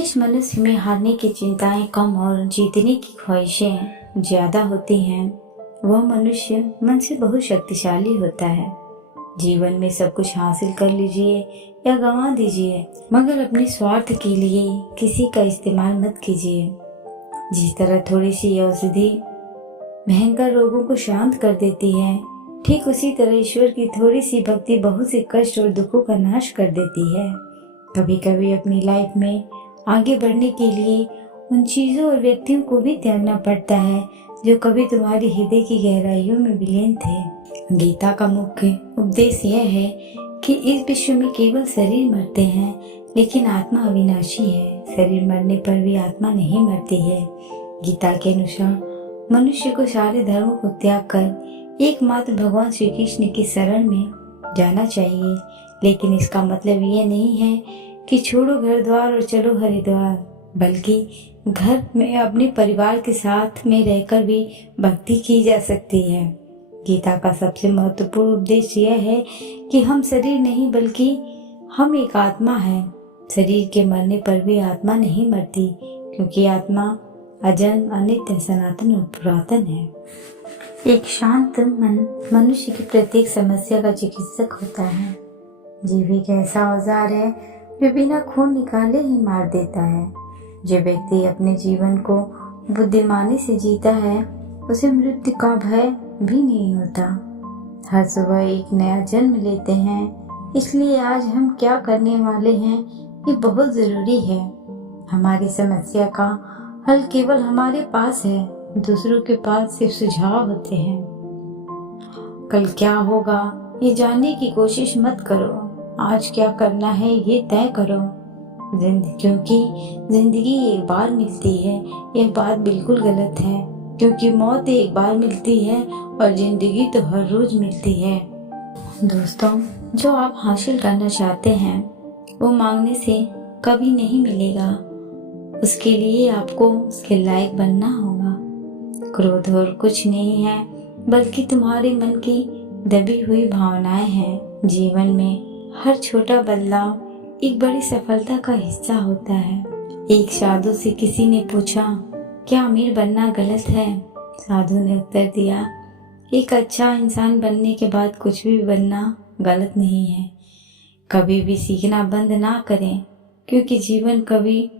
जिस मनुष्य में हारने की चिंताएं कम और जीतने की ख्वाहिशें ज्यादा होती हैं, वह मनुष्य मन से बहुत शक्तिशाली होता है। जीवन में सब कुछ हासिल कर लीजिए या गंवा दीजिए, मगर अपने स्वार्थ के लिए किसी का इस्तेमाल मत कीजिए। जिस तरह थोड़ी सी औषधि भयंकर रोगों को शांत कर देती है, ठीक उसी तरह ईश्वर की थोड़ी सी भक्ति बहुत से कष्ट और दुखों का नाश कर देती है। कभी कभी अपनी लाइफ में आगे बढ़ने के लिए उन चीजों और व्यक्तियों को भी त्यागना पड़ता है जो कभी तुम्हारी हृदय की गहराइयों में विलीन थे। गीता का मुख्य उपदेश यह है कि इस विश्व में केवल शरीर मरते हैं, लेकिन आत्मा अविनाशी है। शरीर मरने पर भी आत्मा नहीं मरती है। गीता के अनुसार मनुष्य को सारे धर्मों को त्याग कर एकमात्र भगवान श्री कृष्ण की शरण में जाना चाहिए। लेकिन इसका मतलब ये नहीं है कि छोड़ो घर द्वार और चलो हरिद्वार, बल्कि घर में अपने परिवार के साथ में रहकर भी भक्ति की जा सकती है। गीता का सबसे महत्वपूर्ण उपदेश यह है कि हम शरीर नहीं बल्कि हम एक आत्मा है। शरीर के मरने पर भी आत्मा नहीं मरती, क्योंकि आत्मा अजन्म, अनित्य, सनातन और पुरातन है। एक शांत मन मनुष्य की प्रत्येक समस्या का चिकित्सक होता है। जीव एक ऐसा औजार है जो बिना खून निकाले ही मार देता है। जो व्यक्ति अपने जीवन को बुद्धिमानी से जीता है, उसे मृत्यु का भय भी नहीं होता। हर सुबह एक नया जन्म लेते हैं, इसलिए आज हम क्या करने वाले हैं ये बहुत जरूरी है। हमारी समस्या का हल केवल हमारे पास है, दूसरों के पास सिर्फ सुझाव होते हैं। कल क्या होगा ये जानने की कोशिश मत करो, आज क्या करना है ये तय करो। क्योंकि जिंदगी एक बार मिलती है, यह बात बिल्कुल गलत है, क्योंकि मौत एक बार मिलती है और जिंदगी तो हर रोज मिलती है। दोस्तों, जो आप हासिल करना चाहते हैं वो मांगने से कभी नहीं मिलेगा। उसके लिए आपको उसके लायक बनना होगा। क्रोध और कुछ नहीं है, बल्कि तुम्हारे मन की दबी हुई भावनाएं हैं। जीवन में हर छोटा बदलाव एक बड़ी सफलता का हिस्सा होता है। एक साधु से किसी ने पूछा, क्या अमीर बनना गलत है? साधु ने उत्तर दिया, एक अच्छा इंसान बनने के बाद कुछ भी बनना गलत नहीं है। कभी भी सीखना बंद ना करें, क्योंकि जीवन कभी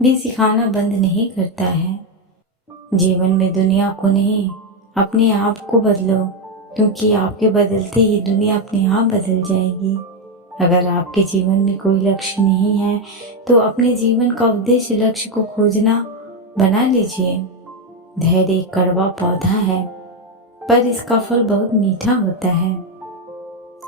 भी सिखाना बंद नहीं करता है। जीवन में दुनिया को नहीं, अपने आप को बदलो, क्योंकि आपके बदलते ही दुनिया अपने आप बदल जाएगी। अगर आपके जीवन में कोई लक्ष्य नहीं है, तो अपने जीवन का उद्देश्य लक्ष्य को खोजना बना लीजिए। धैर्य एक कड़वा पौधा है, पर इसका फल बहुत मीठा होता है,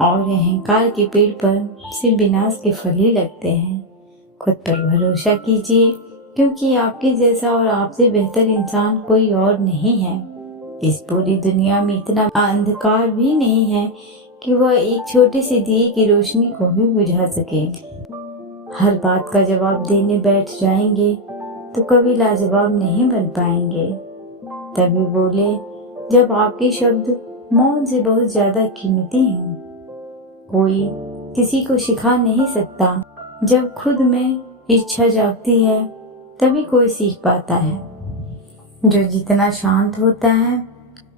और अहंकार के पेड़ पर सिर्फ विनाश के फल ही लगते हैं। खुद पर भरोसा कीजिए, क्योंकि आपके जैसा और आपसे बेहतर इंसान कोई और नहीं है। इस पूरी दुनिया में इतना अंधकार भी नहीं है कि वह एक छोटे से दिए की रोशनी को भी बुझा सके। हर बात का जवाब देने बैठ जाएंगे तो कभी लाजवाब नहीं बन पाएंगे। तभी बोले जब आपके शब्द मौन से बहुत ज्यादा कीमती हों। कोई किसी को सिखा नहीं सकता, जब खुद में इच्छा जागती है तभी कोई सीख पाता है। जो जितना शांत होता है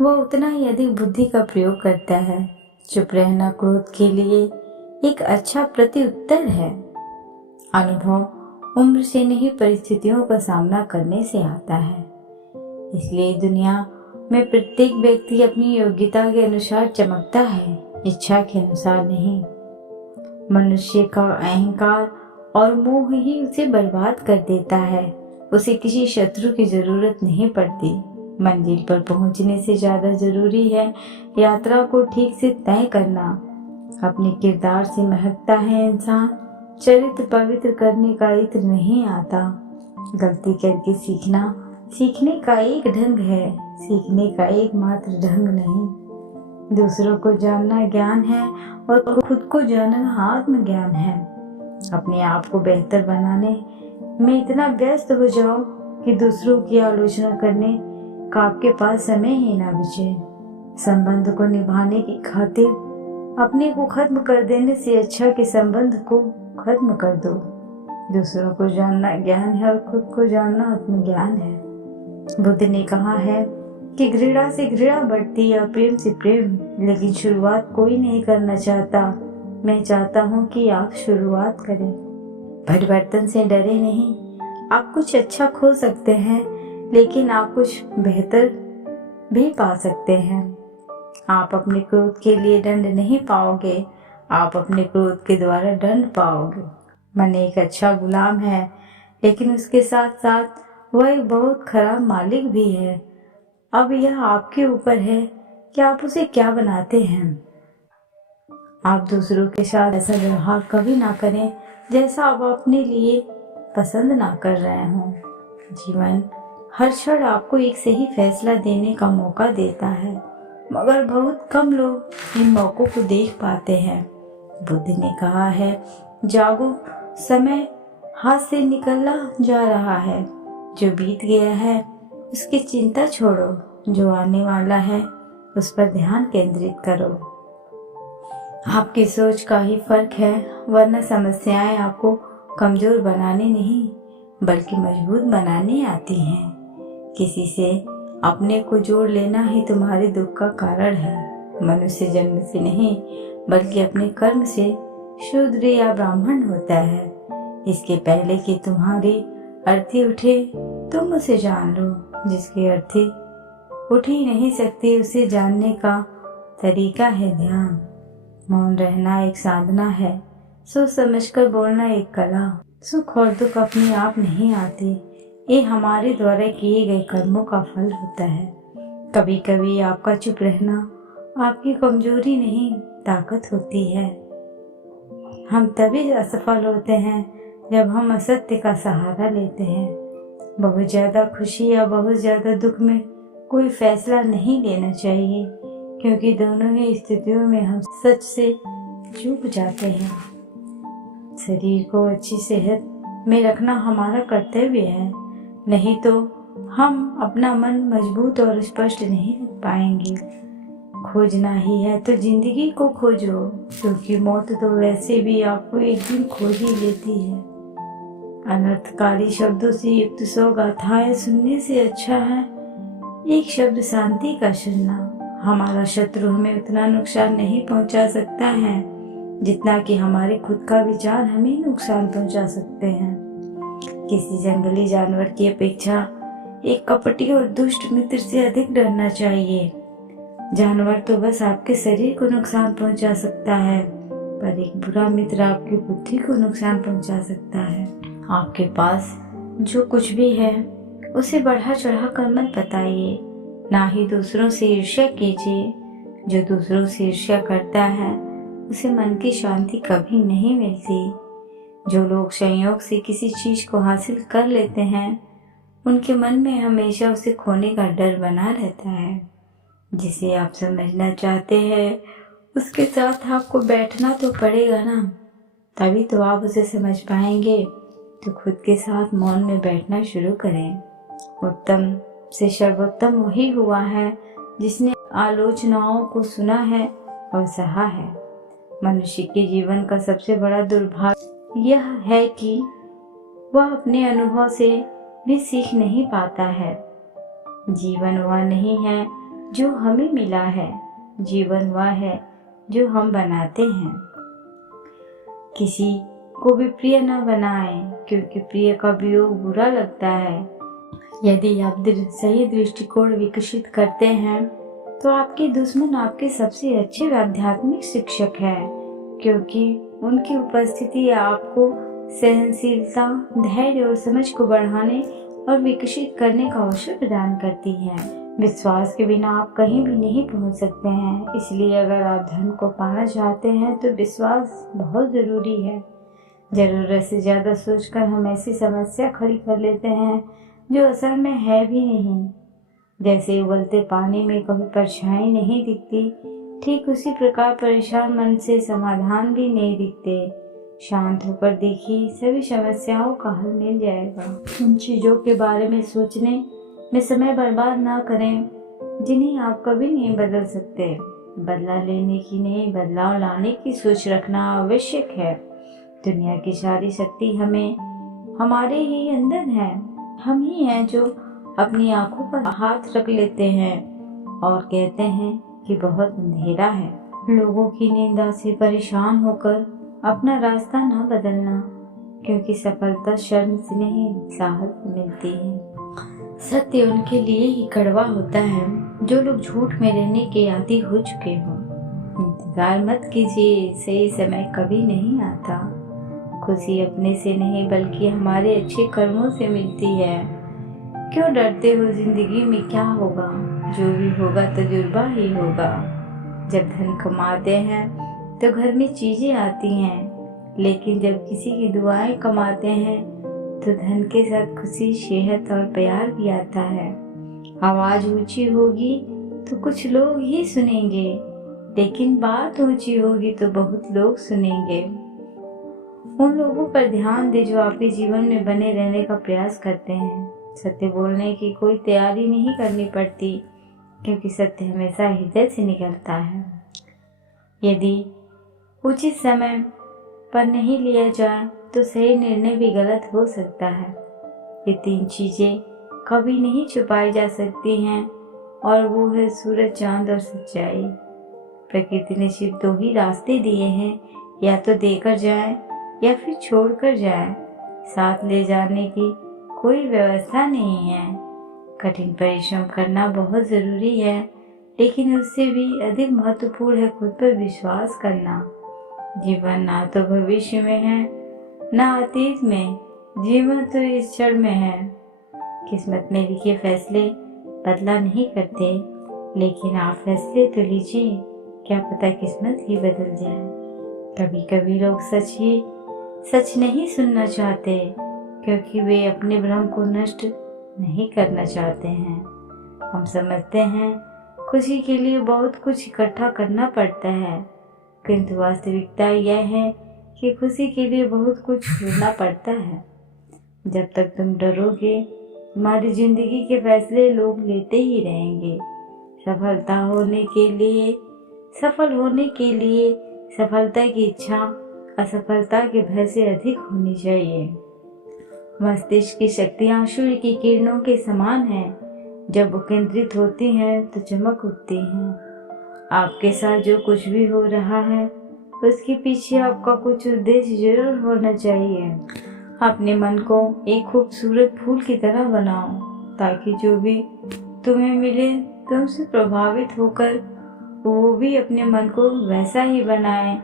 वह उतना ही अधिक बुद्धि का प्रयोग करता है। चुप रहना क्रोध के लिए एक अच्छा प्रत्युत्तर है। अनुभव उम्र से नहीं, परिस्थितियों का सामना करने से आता है। इसलिए दुनिया में प्रत्येक व्यक्ति अपनी योग्यता के अनुसार चमकता है, इच्छा के अनुसार नहीं। मनुष्य का अहंकार और मोह ही उसे बर्बाद कर देता है। उसे किसी शत्रु की जरूरत नहीं पड़ती। मंजिल पर पहुंचने से ज्यादा जरूरी है यात्रा को ठीक से तय करना। अपने किरदार से महकता है इंसान, चरित्र पवित्र करने का इत्र नहीं आता। गलती करके सीखना सीखने का एक ढंग है, सीखने का एकमात्र ढंग नहीं। दूसरों को जानना ज्ञान है और खुद को जानना आत्मज्ञान है। अपने आप को बेहतर बनाने में इतना व्यस्त हो जाओ कि दूसरों की आलोचना करने का आपके पास समय ही ना बचे। संबंध को निभाने की खातिर अपने को खत्म कर देने से अच्छा कि संबंध को खत्म कर दो। दूसरों को जानना ज्ञान है और खुद को जानना आत्मज्ञान है। बुद्ध ने कहा है कि घृणा से घृणा बढ़ती है और प्रेम से प्रेम, लेकिन शुरुआत कोई नहीं करना चाहता। मैं चाहता हूँ कि आप शुरुआत करें। परिवर्तन से डरे नहीं। आप कुछ अच्छा खो सकते हैं, लेकिन आप कुछ बेहतर भी पा सकते हैं। आप अपने क्रोध के लिए दंड नहीं पाओगे, आप अपने क्रोध के द्वारा दंड पाओगे। मन एक अच्छा गुलाम है, लेकिन उसके साथ साथ वह एक बहुत खराब मालिक भी है। अब यह आपके ऊपर है कि आप उसे क्या बनाते हैं। आप दूसरों के साथ ऐसा व्यवहार कभी ना करें जैसा आप अपने लिए पसंद ना कर रहे हों। जीवन हर क्षण आपको एक सही फैसला देने का मौका देता है, मगर बहुत कम लोग इन मौकों को देख पाते हैं। बुद्ध ने कहा है, जागो, समय हाथ से निकलना जा रहा है। जो बीत गया है उसकी चिंता छोड़ो, जो आने वाला है उस पर ध्यान केंद्रित करो। आपकी सोच का ही फर्क है, वरना समस्याएं आपको कमजोर बनाने नहीं बल्कि मजबूत बनाने आती हैं। किसी से अपने को जोड़ लेना ही तुम्हारे दुख का कारण है। मनुष्य जन्म से नहीं बल्कि अपने कर्म से शूद्र या ब्राह्मण होता है। इसके पहले कि तुम्हारी अर्थी उठे तुम उसे जान लो। जिसकी अर्थी उठ ही नहीं सकती उसे जानने का तरीका है ध्यान। मौन रहना एक साधना है, सोच समझकर बोलना एक कला। सुख और दुख अपने आप नहीं आते, ये हमारे द्वारा किए गए कर्मों का फल होता है। कभी कभी आपका चुप रहना आपकी कमजोरी नहीं ताकत होती है। हम तभी असफल होते हैं जब हम असत्य का सहारा लेते हैं। बहुत ज्यादा खुशी या बहुत ज्यादा दुख में कोई फैसला नहीं लेना चाहिए, क्योंकि दोनों ही स्थितियों में हम सच से चूक जाते हैं। शरीर को अच्छी सेहत में रखना हमारा कर्तव्य है, नहीं तो हम अपना मन मजबूत और स्पष्ट नहीं रख पाएंगे। खोजना ही है तो जिंदगी को खोजो, क्योंकि मौत तो वैसे भी आपको एक दिन खो ही लेती है। अनर्थकारी शब्दों से युक्त 100 गाथाएं सुनने से अच्छा है एक शब्द शांति का सुनना। हमारा शत्रु हमें उतना नुकसान नहीं पहुंचा सकता है जितना कि हमारे खुद का विचार हमें नुकसान पहुंचा सकते हैं। किसी जंगली जानवर की अपेक्षा एक कपटी और दुष्ट मित्र से अधिक डरना चाहिए। जानवर तो बस आपके शरीर को नुकसान पहुंचा सकता है, पर एक बुरा मित्र आपकी बुद्धि को नुकसान पहुंचा सकता है। आपके पास जो कुछ भी है उसे बढ़ा चढ़ा कर मत बताइए, ना ही दूसरों से ईर्ष्या कीजिए। जो दूसरों से ईर्ष्या करता है उसे मन की शांति कभी नहीं मिलती। जो लोग संयोग से किसी चीज को हासिल कर लेते हैं उनके मन में हमेशा उसे खोने का डर बना रहता है। जिसे आप समझना चाहते हैं उसके साथ आपको बैठना तो पड़ेगा ना, तभी तो आप उसे समझ पाएंगे। तो खुद के साथ मौन में बैठना शुरू करें। उत्तम से सर्वोत्तम वही हुआ है जिसने आलोचनाओं को सुना है और सहा है। मनुष्य के जीवन का सबसे बड़ा दुर्भाग्य यह है कि वह अपने अनुभव से भी सीख नहीं पाता है। जीवन वह नहीं है जो हमें मिला है, जीवन वह है जो हम बनाते हैं। किसी को भी प्रिय न बनाएं, क्योंकि प्रिय का वियोग बुरा लगता है। यदि आप सही दृष्टिकोण विकसित करते हैं तो आपके दुश्मन आपके सबसे अच्छे आध्यात्मिक शिक्षक है, क्योंकि उनकी उपस्थिति आपको सहनशीलता, धैर्य और समझ को बढ़ाने और विकसित करने का अवसर प्रदान करती है। विश्वास के बिना आप कहीं भी नहीं पहुंच सकते हैं, इसलिए अगर आप धन को पाना चाहते हैं तो विश्वास बहुत जरूरी है। जरूरत से ज्यादा सोचकर हम ऐसी समस्या खड़ी कर लेते हैं जो असल में है भी नहीं। जैसे उबलते पानी में कभी परछाई नहीं दिखती, ठीक उसी प्रकार परेशान मन से समाधान भी नहीं दिखते। शांत होकर देखिए, सभी समस्याओं का हल मिल जाएगा। उन चीजों के बारे में सोचने में समय बर्बाद ना करें जिन्हें आप कभी नहीं बदल सकते। बदला लेने की नहीं, बदलाव लाने की सोच रखना आवश्यक है। दुनिया की सारी शक्ति हमें हमारे ही अंदर है। हम ही हैं जो अपनी आंखों पर हाथ रख लेते हैं और कहते हैं कि बहुत अंधेरा है। लोगों की निंदा से परेशान होकर अपना रास्ता ना बदलना, क्योंकि सफलता शर्म से नहीं साहस से मिलती है। सत्य उनके लिए ही कड़वा होता है जो लोग झूठ में रहने के आदी हो चुके हों। इंतजार मत कीजिए, सही समय कभी नहीं आता। खुशी अपने से नहीं बल्कि हमारे अच्छे कर्मों से मिलती है। क्यों डरते हो? जिंदगी में क्या होगा? जो भी होगा तजुर्बा ही होगा। जब धन कमाते हैं तो घर में चीजें आती हैं, लेकिन जब किसी की दुआएं कमाते हैं तो धन के साथ खुशी, सेहत और प्यार भी आता है। आवाज ऊंची होगी तो कुछ लोग ही सुनेंगे, लेकिन बात ऊंची होगी तो बहुत लोग सुनेंगे। उन लोगों पर ध्यान दे जो आपके जीवन में बने रहने का प्रयास करते हैं। सत्य बोलने की कोई तैयारी नहीं करनी पड़ती, क्योंकि सत्य हमेशा हृदय से निकलता है। यदि उचित समय पर नहीं लिया जाए तो सही निर्णय भी गलत हो सकता है। ये 3 चीजें कभी नहीं छुपाई जा सकती हैं, और वो है सूरज, चांद और सच्चाई। प्रकृति ने सिर्फ 2 ही रास्ते दिए हैं, या तो देकर जाए या फिर छोड़कर जाए। साथ ले जाने की कोई व्यवस्था नहीं है। कठिन परिश्रम करना बहुत जरूरी है, लेकिन उससे भी अधिक महत्वपूर्ण है खुद पर विश्वास करना। जीवन ना तो भविष्य में है ना अतीत में, जीवन तो इस क्षण में है। किस्मत में लिखे फैसले बदला नहीं करते, लेकिन आप फैसले तो लीजिए, क्या पता किस्मत ही बदल जाए। कभी कभी लोग सच नहीं सुनना चाहते, क्योंकि वे अपने भ्रम को नष्ट नहीं करना चाहते हैं। हम समझते हैं खुशी के लिए बहुत कुछ इकट्ठा करना पड़ता है, किंतु वास्तविकता यह है कि खुशी के लिए बहुत कुछ छोड़ना पड़ता है। जब तक तुम डरोगे, तुम्हारी जिंदगी के फैसले लोग लेते ही रहेंगे। सफल होने के लिए सफलता की इच्छा असफलता के भय से अधिक होनी चाहिए। मस्तिष्क की शक्तियां सूर्य की किरणों के समान हैं। जब वो केंद्रित होती हैं तो चमक उठती हैं। आपके साथ जो कुछ भी हो रहा है उसके पीछे आपका कुछ उद्देश्य जरूर होना चाहिए। अपने मन को एक खूबसूरत फूल की तरह बनाओ, ताकि जो भी तुम्हें मिले तुमसे प्रभावित होकर वो भी अपने मन को वैसा ही बनाए,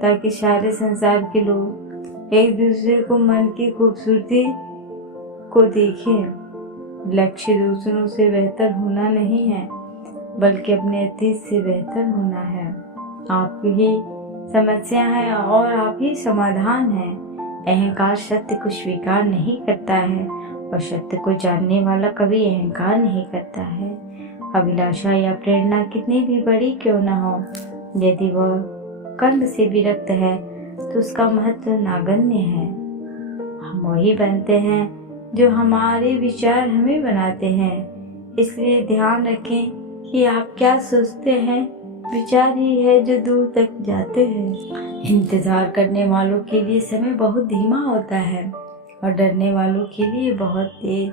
ताकि सारे संसार के लोग एक दूसरे को मन की खूबसूरती को देखें। लक्ष्य दूसरों से बेहतर होना नहीं है, बल्कि अपने अतीत से बेहतर होना है। आप ही समस्या है और आप ही समाधान है। अहंकार सत्य को स्वीकार नहीं करता है, और सत्य को जानने वाला कभी अहंकार नहीं करता है। अभिलाषा या प्रेरणा कितनी भी बड़ी क्यों न हो, यदि वह कर्म से विरक्त है तो उसका महत्व नगण्य है। हम वही बनते हैं जो हमारे विचार हमें बनाते हैं। इसलिए ध्यान रखें कि आप क्या सोचते हैं, विचार ही है जो दूर तक जाते हैं। इंतजार करने वालों के लिए समय बहुत धीमा होता है, और डरने वालों के लिए बहुत तेज।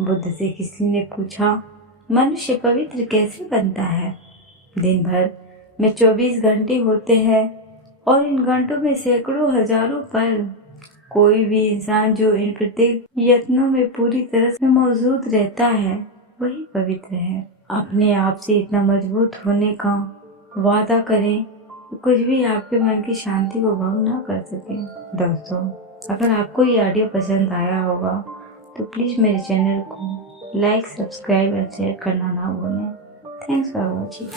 बुद्ध से किसी ने पूछा, मनुष्य पवित्र कैसे बनता है? दिन भर में 24 घंटे होते हैं, और इन घंटों में सैकड़ों हजारों पल। कोई भी इंसान जो इन प्रत्येक यत्नों में पूरी तरह से मौजूद रहता है वही पवित्र है। अपने आप से इतना मजबूत होने का वादा करें कि कुछ भी आपके मन की शांति को भंग ना कर सके। दोस्तों, अगर आपको ये ऑडियो पसंद आया होगा तो प्लीज़ मेरे चैनल को लाइक, सब्सक्राइब और शेयर करना ना भूलें। Thanks for watching.